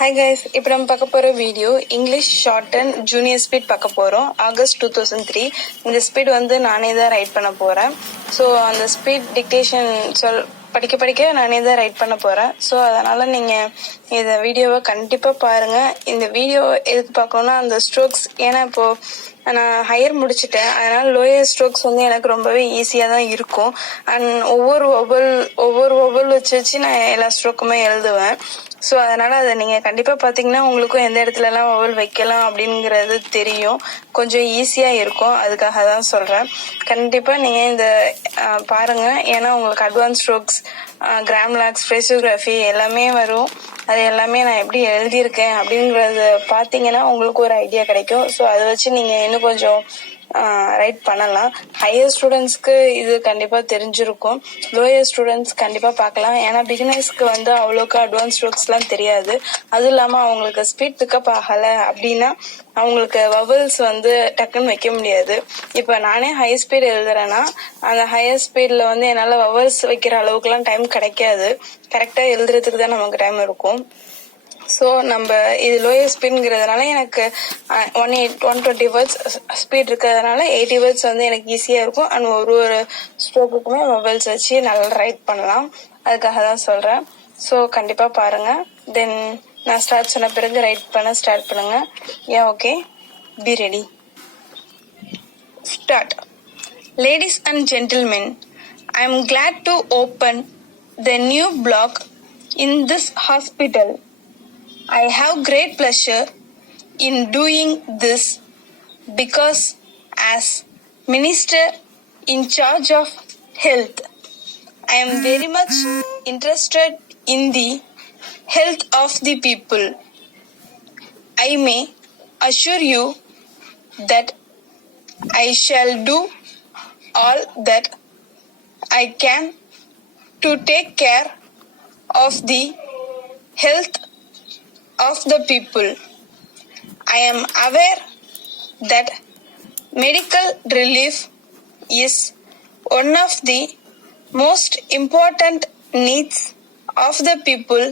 Hi guys, இப்போ நம்ம பார்க்க போகிற video English short and junior speed பார்க்க போகிறோம். ஆகஸ்ட் 2003 இந்த ஸ்பீட் வந்து நானே தான் ரைட் பண்ண போகிறேன். ஸோ அந்த ஸ்பீட் டிக்டேஷன் படிக்க நானே தான் ரைட் பண்ண போகிறேன். ஸோ அதனால் நீங்கள் இந்த வீடியோவை கண்டிப்பாக பாருங்கள். இந்த வீடியோ எதுக்கு பார்க்கணுன்னா அந்த ஸ்ட்ரோக்ஸ், ஏன்னா இப்போது நான் ஹையர் முடிச்சுட்டேன், அதனால லோயர் ஸ்ட்ரோக்ஸ் வந்து எனக்கு ரொம்பவே ஈஸியாக தான் இருக்கும். அண்ட் ஒவ்வொரு ஒவ்வொரு வச்சு நான் எல்லா ஸ்ட்ரோக்குமே எழுதுவேன். ஸோ அதனால அதை நீங்கள் கண்டிப்பாக பார்த்தீங்கன்னா உங்களுக்கும் எந்த இடத்துலலாம் வவல் வைக்கலாம் அப்படிங்கிறது தெரியும், கொஞ்சம் ஈஸியாக இருக்கும். அதுக்காக தான் சொல்கிறேன். கண்டிப்பாக நீங்கள் இந்த பாருங்கள், ஏன்னா உங்களுக்கு அட்வான்ஸ் ஸ்ட்ரோக்ஸ், கிராம்லாக்ஸ், ஃப்ரேசியோகிராஃபி எல்லாமே வரும். அது எல்லாமே நான் எப்படி எழுதியிருக்கேன் அப்படிங்கறத பார்த்தீங்கன்னா உங்களுக்கு ஒரு ஐடியா கிடைக்கும். ஸோ அதை வச்சு நீங்கள் இன்னும் கொஞ்சம் ரைட் பண்ணலாம். ஹையர் ஸ்டூடெண்ட்ஸ்க்கு இது கண்டிப்பாக தெரிஞ்சிருக்கும், லோயர் ஸ்டூடெண்ட்ஸ் கண்டிப்பாக பார்க்கலாம். ஏன்னா பிகினர்ஸ்க்கு வந்து அவ்வளோக்கு அட்வான்ஸ் ஸ்ட்ரோக்ஸ்லாம் தெரியாது. அதுவும் இல்லாமல் அவங்களுக்கு ஸ்பீட் பிக்கப் ஆகலை அப்படின்னா அவங்களுக்கு வவல்ஸ் வந்து டக்குன்னு வைக்க முடியாது. இப்போ நானே ஹை ஸ்பீட் எழுதுறேன்னா அந்த ஹையர் ஸ்பீடில் வந்து என்னால் வவல்ஸ் வைக்கிற அளவுக்குலாம் டைம் கிடைக்காது. கரெக்டாக எழுதுறதுக்கு தான் நமக்கு டைம் இருக்கும். ஸோ நம்ம இது லோயர் ஸ்பீட்ங்கிறதுனால எனக்கு 120 வேர்ட்ஸ் ஸ்பீட் இருக்கிறதுனால 80 வேர்ட்ஸ் வந்து எனக்கு ஈஸியாக இருக்கும். அண்ட் ஒரு ஸ்ட்ரோக்குக்குமே மொபைல்ஸ் வச்சு நல்லா ரைட் பண்ணலாம். அதுக்காக தான் சொல்கிறேன். ஸோ கண்டிப்பாக பாருங்கள். தென் நான் ஸ்டார்ட் சொன்ன பிறகு ரைட் பண்ண ஸ்டார்ட் பண்ணுங்க. Okay, be ready, start. Ladies and gentlemen, I am glad to open the new block in this hospital. I have great pleasure in doing this because as Minister in charge of health, I am very much interested in the health of the people. I may assure you that I shall do all that I can to take care of the health of the people. I am aware that medical relief is one of the most important needs of the people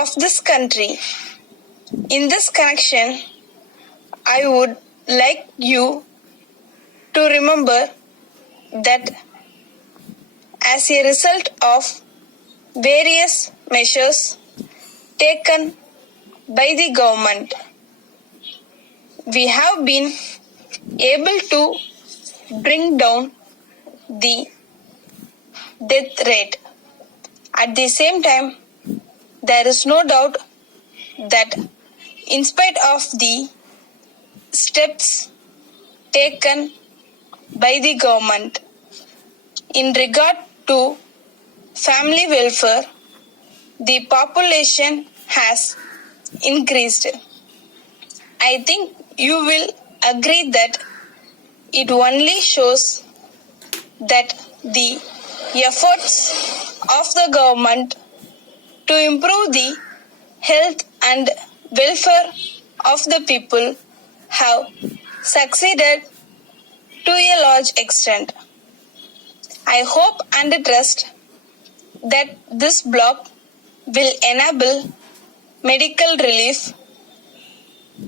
of this country. In this connection, I would like you to remember that as a result of various measures taken by the government, we have been able to bring down the death rate. At the same time, there is no doubt that in spite of the steps taken by the government in regard to family welfare, the population has increased. I think you will agree that it only shows that the efforts of the government to improve the health and welfare of the people have succeeded to a large extent. I hope and trust that this block will enable medical relief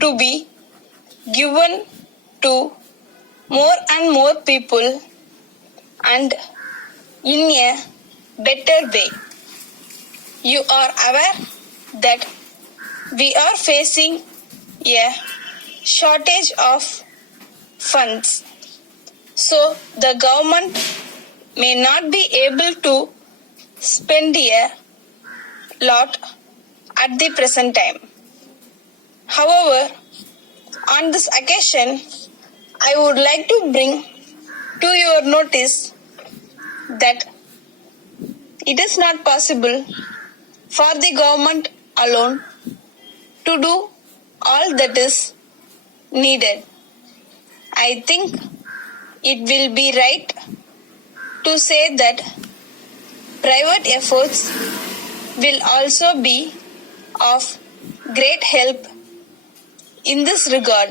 to be given to more and more people and in a better way. You are aware that we are facing a shortage of funds, so the government may not be able to spend a lot at the present time. However, on this occasion, I would like to bring to your notice that it is not possible for the government alone to do all that is needed. I think it will be right to say that private efforts will also be of great help in this regard.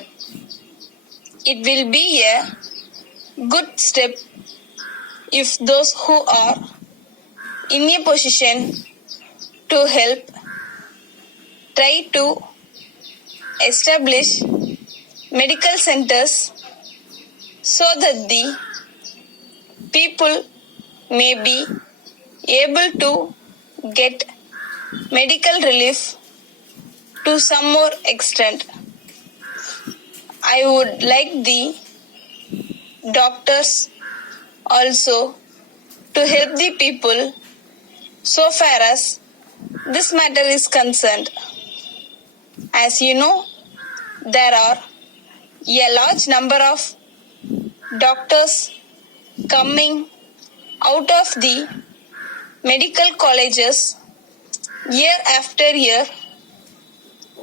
It will be a good step if those who are in a position to help try to establish medical centers so that the people may be able to get medical relief to some more extent. I would like the doctors also to help the people so far as this matter is concerned. As you know, there are a large number of doctors coming out of the medical colleges year after year.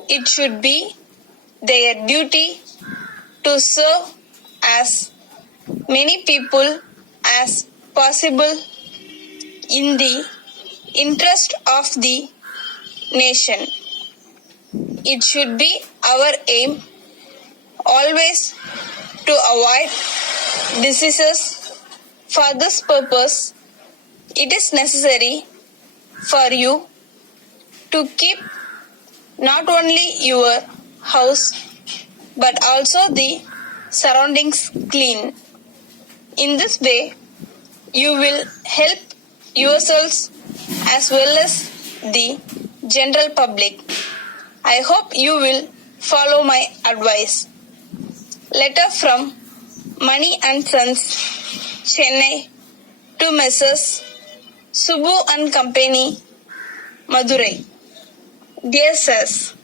It should be their duty to serve as many people as possible in the interest of the nation. It should be our aim always to avoid diseases. For this purpose, it is necessary for you to keep not only your house but also the surroundings clean. In this way, you will help yourselves as well as the general public. I hope you will follow my advice. Letter from Money and Sons, Chennai, to Messrs. Subbu and Company, Madurai. Dear sirs,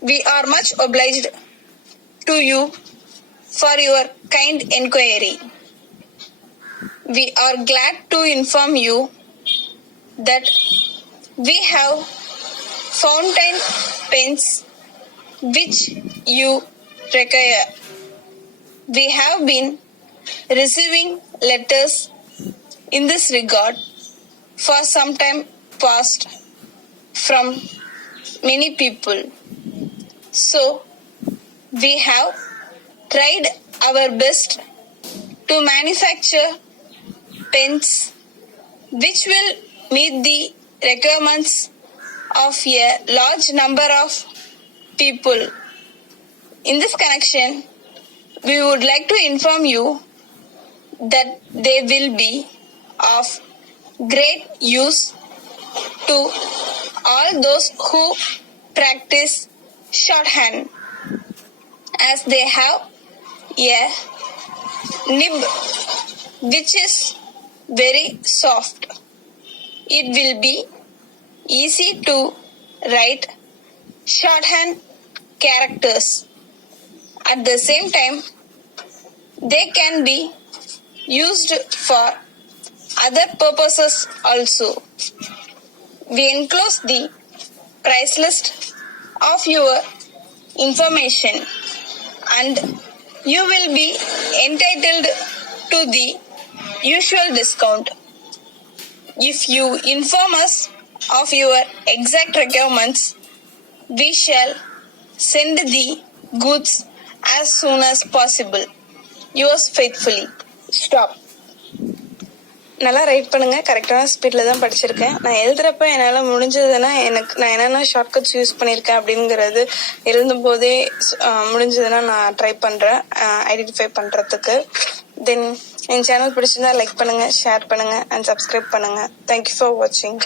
we are much obliged to you for your kind inquiry. We are glad to inform you that we have fountain pens which you require. We have been receiving letters in this regard for some time past from many people. So, we have tried our best to manufacture pens which will meet the requirements of a large number of people. In this connection, we would like to inform you that they will be of great use to all those who practice shorthand, as they have a nib which is very soft. It will be easy to write shorthand characters. At the same time, they can be used for other purposes also. We enclose the price list of your information and you will be entitled to the usual discount. If you inform us of your exact requirements, we shall send the goods as soon as possible. Yours faithfully. Stop. நல்லா ரைட் பண்ணுங்க. கரெக்டான ஸ்பீட்ல தான் படிச்சிருக்கேன். நான் எழுதுறப்ப என்னால முடிஞ்சதுன்னா நான் என்னென்ன ஷார்ட்கட்ஸ் யூஸ் பண்ணிருக்கேன் அப்படிங்கறது எழுதும் போதே முடிஞ்சதுன்னா நான் ட்ரை பண்றேன் ஐடென்டிஃபை பண்றதுக்கு. தென் என் சேனல் பிடிச்சிருந்தா லைக் பண்ணுங்க, ஷேர் பண்ணுங்க அண்ட் சப்ஸ்கிரைப் பண்ணுங்க. தேங்க்யூ ஃபார் வாட்சிங்.